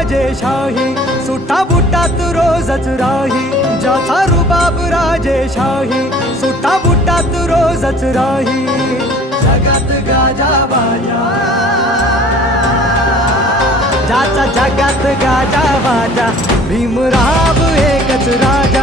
राजेशाही, सुटा बुटात रोजच राही. ज्याचा रुबाब राजेशाही, सुटा बुटात रोजच राही. जगात गाजा बाजा, ज्याचा जगात गाजा बाजा, भीमराव एकच राजा.